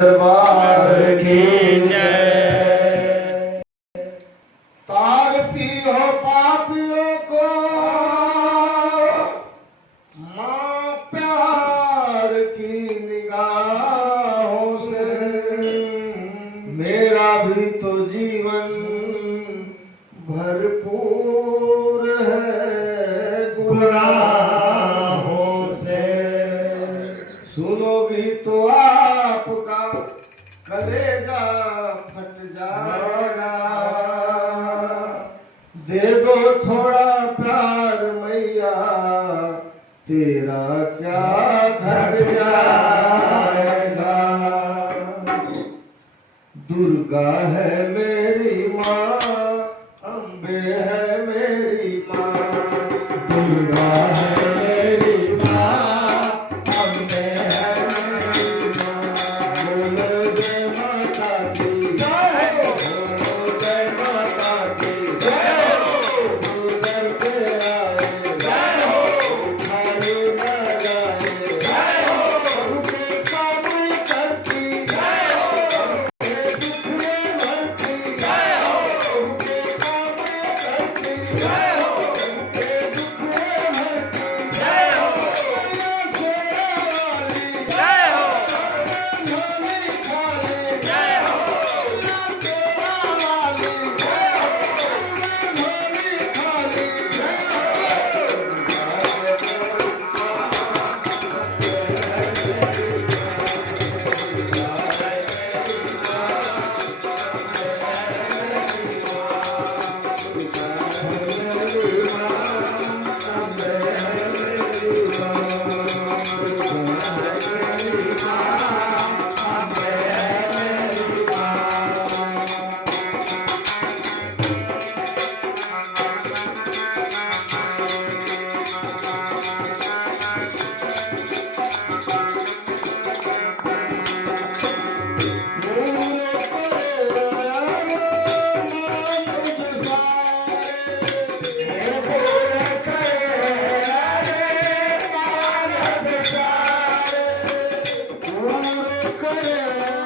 दरबार की जय। तारती हो पापियों को मां प्यार की निगाहों से। मेरा भी तो जीवन भरपूर है गुनाहों से। सुनोगी तो आपका कलेजा फट जाएगा। दे दो थोड़ा प्यार मैया, तेरा क्या घट जाएगा। दुर्गा है मेरी माँ, अम्बे है मेरी माँ। दुर्गा है मेरी माँ, अम्बे है मेरी माँ। बोलो जय माता की जय हो, जय माता की जय हो। गुजर के आए जय हो, खाली न जाए जय हो। उनके काम करती जय हो, उनके दुख में भरती जय हो। उनके काम करती जय हो, उनके दुख में भरती जय हो। जय हो धोनी खाली जय हो, तेरा वाली जय हो। धोनी खाली जय करे